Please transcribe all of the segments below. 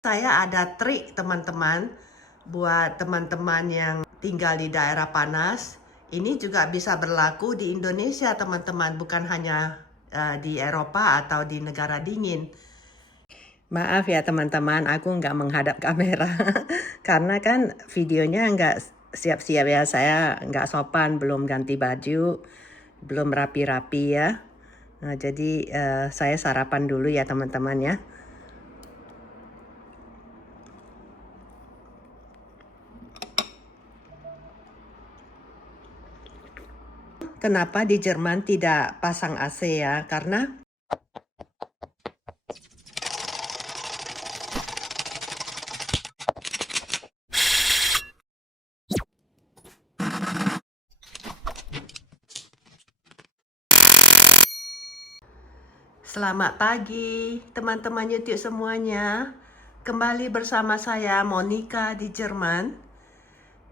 Saya ada trik teman-teman, buat teman-teman yang tinggal di daerah panas. Ini juga bisa berlaku di Indonesia teman-teman, bukan hanya di Eropa atau di negara dingin. Maaf ya teman-teman, aku nggak menghadap kamera karena kan videonya nggak siap-siap ya, saya nggak sopan, belum ganti baju, belum rapi-rapi ya. Nah, jadi saya sarapan dulu ya teman-teman ya. Kenapa di Jerman tidak pasang AC ya? Karena selamat pagi teman-teman YouTube semuanya. Kembali bersama saya Monica di Jerman.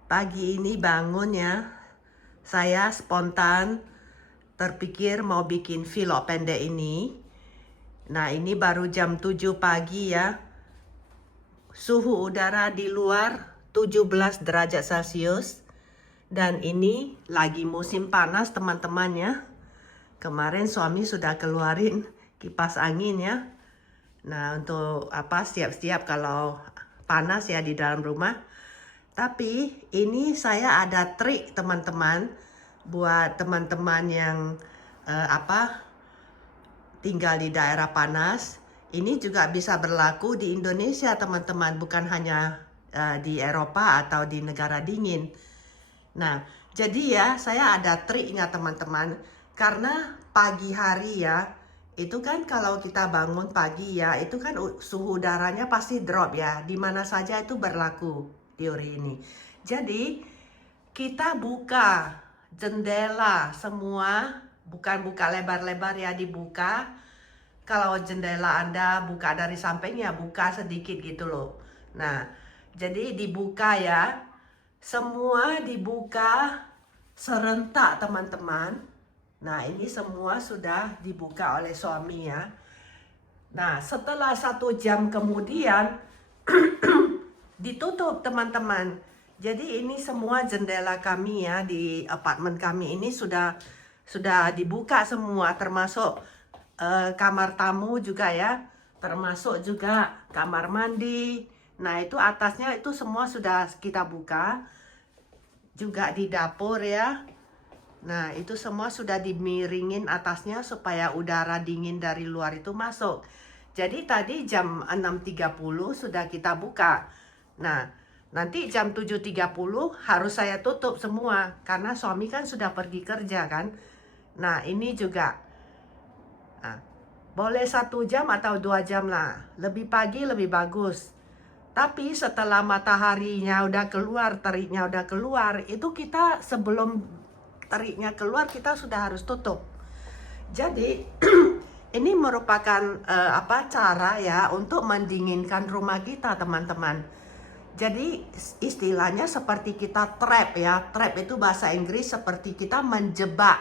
Pagi ini bangun ya, saya spontan terpikir mau bikin vlog pendek ini. Nah, ini baru jam 7 pagi ya. Suhu udara di luar 17 derajat Celcius. Dan ini lagi musim panas teman-teman ya. Kemarin suami sudah keluarin kipas angin ya. Nah, untuk siap-siap kalau panas ya di dalam rumah. Tapi ini saya ada trik teman-teman, buat teman-teman yang tinggal di daerah panas. Ini juga bisa berlaku di Indonesia teman-teman, bukan hanya di Eropa atau di negara dingin. Nah, jadi ya saya ada triknya teman-teman. Karena pagi hari ya, itu kan kalau kita bangun pagi ya, itu kan suhu udaranya pasti drop ya. Di mana saja itu berlaku teori ini. Jadi kita buka jendela semua, bukan buka lebar-lebar ya, dibuka. Kalau jendela Anda buka dari sampingnya, buka sedikit gitu loh. Nah, jadi dibuka ya. Semua dibuka serentak teman-teman. Nah, ini semua sudah dibuka oleh suami ya. Nah, setelah 1 jam kemudian ditutup teman-teman. Jadi ini semua jendela kami ya di apartemen kami ini sudah dibuka semua, termasuk kamar tamu juga ya, termasuk juga kamar mandi. Nah, itu atasnya itu semua sudah kita buka. Juga di dapur ya. Nah, itu semua sudah dimiringin atasnya supaya udara dingin dari luar itu masuk. Jadi tadi jam 6.30 sudah kita buka. Nah, nanti jam 7.30 harus saya tutup semua karena suami kan sudah pergi kerja kan. Nah, ini juga boleh 1 jam atau 2 jam lah. Lebih pagi lebih bagus. Tapi setelah mataharinya udah keluar, teriknya udah keluar, itu kita sebelum teriknya keluar kita sudah harus tutup. Jadi ini merupakan cara ya untuk mendinginkan rumah kita teman-teman. Jadi istilahnya seperti kita trap ya. Trap itu bahasa Inggris seperti kita menjebak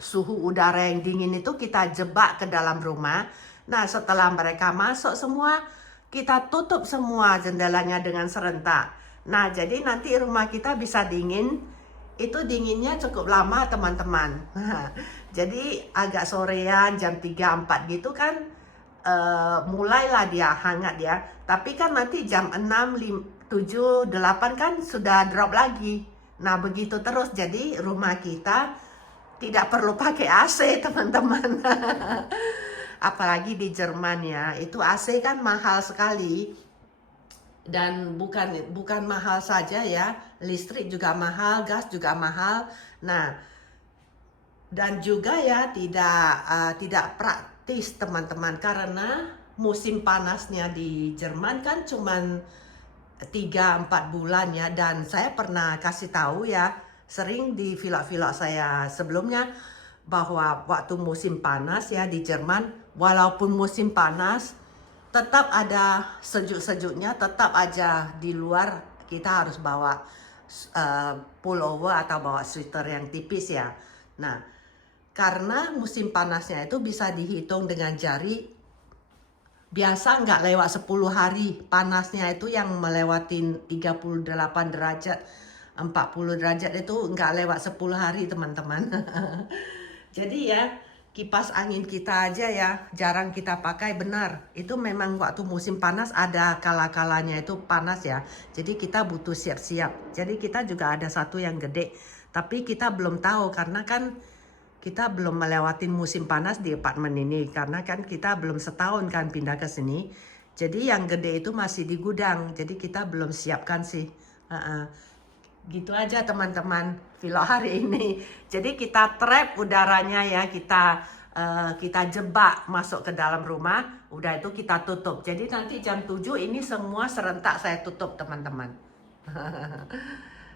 suhu udara yang dingin itu, kita jebak ke dalam rumah. Nah, setelah mereka masuk semua, kita tutup semua jendelanya dengan serentak. Nah, jadi nanti rumah kita bisa dingin. Itu dinginnya cukup lama teman-teman. Jadi agak sorean jam 3-4 gitu kan mulailah dia hangat ya. Tapi kan nanti jam 6, 7, 8 kan sudah drop lagi. Nah, begitu terus. Jadi rumah kita tidak perlu pakai AC teman-teman. Apalagi di Jerman ya, itu AC kan mahal sekali. Dan bukan mahal saja ya, listrik juga mahal, gas juga mahal. Nah, dan juga ya tidak praktis teman-teman, karena musim panasnya di Jerman kan cuman 3-4 bulan ya. Dan saya pernah kasih tahu ya, sering di vlog-vlog saya sebelumnya, bahwa waktu musim panas ya di Jerman, walaupun musim panas tetap ada sejuk-sejuknya, tetap aja di luar kita harus bawa pullover atau bawa sweater yang tipis ya. Nah, karena musim panasnya itu bisa dihitung dengan jari biasa nggak lewat 10 hari. Panasnya itu yang melewatin 38 derajat, 40 derajat itu nggak lewat 10 hari teman-teman. Jadi ya, kipas angin kita aja ya jarang kita pakai, benar. Itu memang waktu musim panas ada kala-kalanya itu panas ya. Jadi kita butuh siap-siap. Jadi kita juga ada satu yang gede. Tapi kita belum tahu karena kan kita belum melewatin musim panas di apartemen ini. Karena kan kita belum setahun kan pindah ke sini. Jadi yang gede itu masih di gudang. Jadi kita belum siapkan sih. Gitu aja teman-teman vlog hari ini. Jadi kita trap udaranya ya, kita jebak masuk ke dalam rumah, udah itu kita tutup. Jadi nanti jam 7 ini semua serentak saya tutup teman-teman.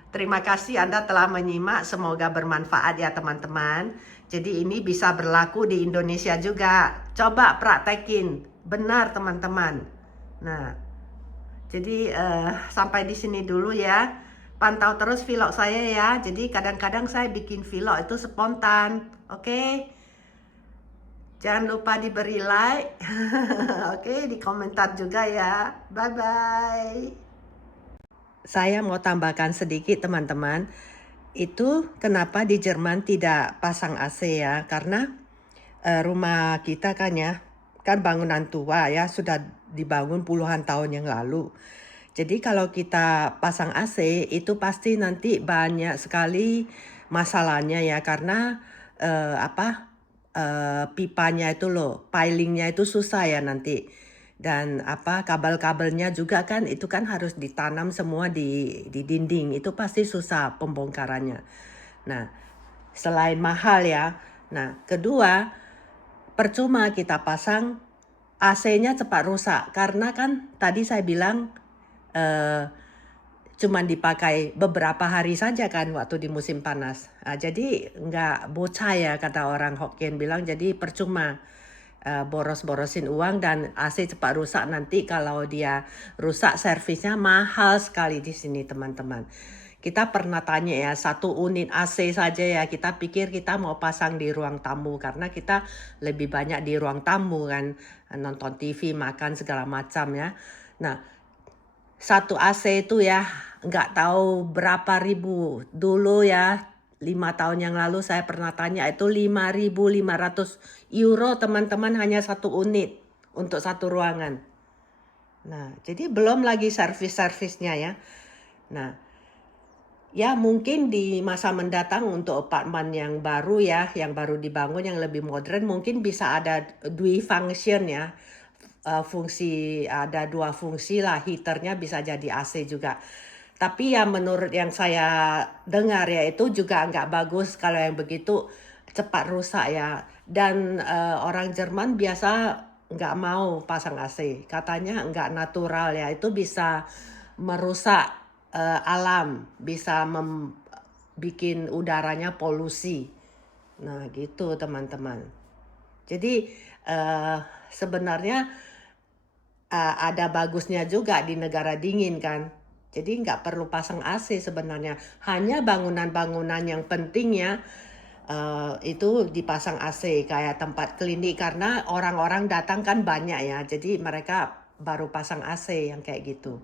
Terima kasih Anda telah menyimak, semoga bermanfaat ya teman-teman. Jadi ini bisa berlaku di Indonesia juga. Coba praktekin, benar teman-teman. Nah, jadi sampai di sini dulu ya. Pantau terus vlog saya ya. Jadi kadang-kadang saya bikin vlog itu spontan. Oke. Jangan lupa diberi like. Oke, di komentar juga ya. Bye-bye. Saya mau tambahkan sedikit teman-teman. Itu kenapa di Jerman tidak pasang AC ya. Karena rumah kita kan ya, kan bangunan tua ya, sudah dibangun puluhan tahun yang lalu. Jadi kalau kita pasang AC itu pasti nanti banyak sekali masalahnya ya, karena pipanya itu loh, pilingnya itu susah ya nanti. Dan kabel-kabelnya juga kan itu kan harus ditanam semua di dinding. Itu pasti susah pembongkarannya. Nah, selain mahal ya. Nah, kedua, percuma kita pasang AC-nya cepat rusak karena kan tadi saya bilang cuman dipakai beberapa hari saja kan waktu di musim panas. Jadi nggak bocah ya kata orang Hokkien bilang, jadi percuma boros-borosin uang dan AC cepat rusak. Nanti kalau dia rusak servisnya mahal sekali di sini teman-teman. Kita pernah tanya ya, 1 unit AC saja ya, kita pikir kita mau pasang di ruang tamu karena kita lebih banyak di ruang tamu kan, nonton TV, makan segala macam ya. Nah, 1 AC itu ya nggak tahu berapa ribu. Dulu ya 5 tahun yang lalu saya pernah tanya itu 5.500 euro teman-teman, hanya 1 unit untuk 1 ruangan. Nah, jadi belum lagi servis-servisnya ya. Nah, ya mungkin di masa mendatang untuk apartemen yang baru ya, yang baru dibangun yang lebih modern, mungkin bisa ada function ya. Ada 2 fungsi lah, heaternya bisa jadi AC juga. Tapi ya menurut yang saya dengar ya itu juga nggak bagus kalau yang begitu cepat rusak ya. Dan orang Jerman biasa nggak mau pasang AC. Katanya nggak natural ya, itu bisa merusak alam, bisa bikin udaranya polusi. Nah gitu teman-teman. Jadi sebenarnya ada bagusnya juga di negara dingin kan. Jadi nggak perlu pasang AC sebenarnya. Hanya bangunan-bangunan yang pentingnya itu dipasang AC kayak tempat klinik karena orang-orang datang kan banyak ya. Jadi mereka baru pasang AC yang kayak gitu.